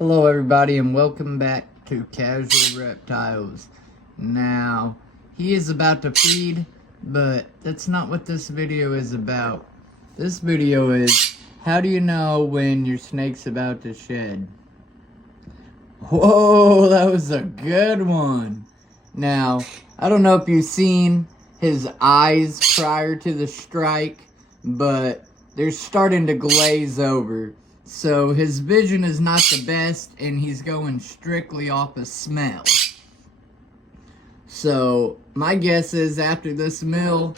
Hello everybody and welcome back to Casualreptiles. Now, he is about to feed, but that's not what this video is about. This video is, how do you know when your snake's about to shed? Whoa, that was a good one. Now, I don't know if you've seen his eyes prior to the strike, but they're starting to glaze over. So his vision is not the best, and he's going strictly off of smell. So my guess is after this meal,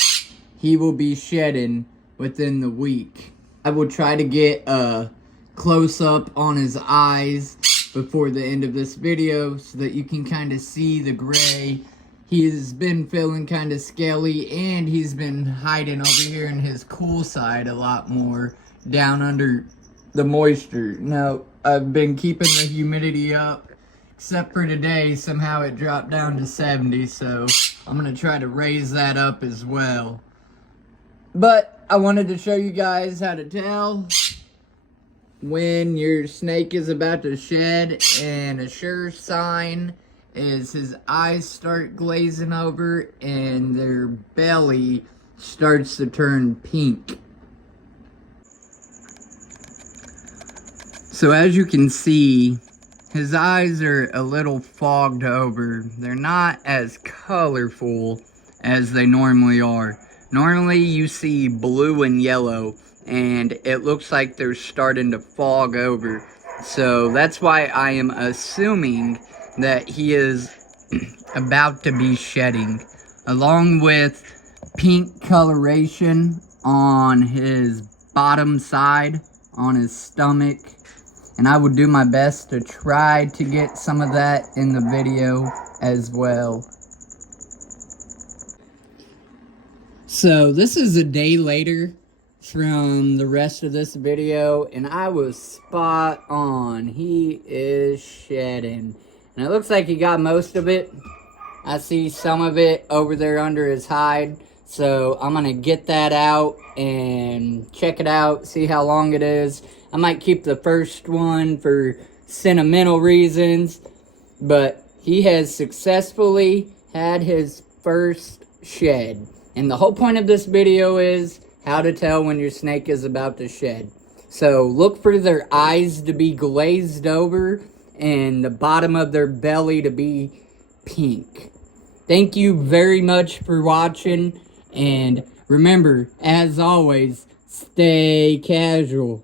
he will be shedding within the week. I will try to get a close-up on his eyes before the end of this video so that you can kind of see the gray. He's been feeling kind of scaly, and he's been hiding over here in his cool side a lot more, down under the moisture. Now, I've been keeping the humidity up, except for today, somehow it dropped down to 70, so I'm going to try to raise that up as well. But I wanted to show you guys how to tell when your snake is about to shed, and a sure sign is his eyes start glazing over and their belly starts to turn pink. So as you can see, his eyes are a little fogged over. They're not as colorful as they normally are. Normally you see blue and yellow, and it looks like they're starting to fog over. So that's why I am assuming that he is about to be shedding, along with pink coloration on his bottom side, on his stomach. And I would do my best to try to get some of that in the video as well. So this is a day later from the rest of this video, and I was spot on. He is shedding. And it looks like he got most of it. I see some of it over there under his hide. So I'm going to get that out and check it out, see how long it is. I might keep the first one for sentimental reasons, but he has successfully had his first shed. And the whole point of this video is how to tell when your snake is about to shed. So look for their eyes to be glazed over and the bottom of their belly to be pink. Thank you very much for watching, and remember, as always, stay casual.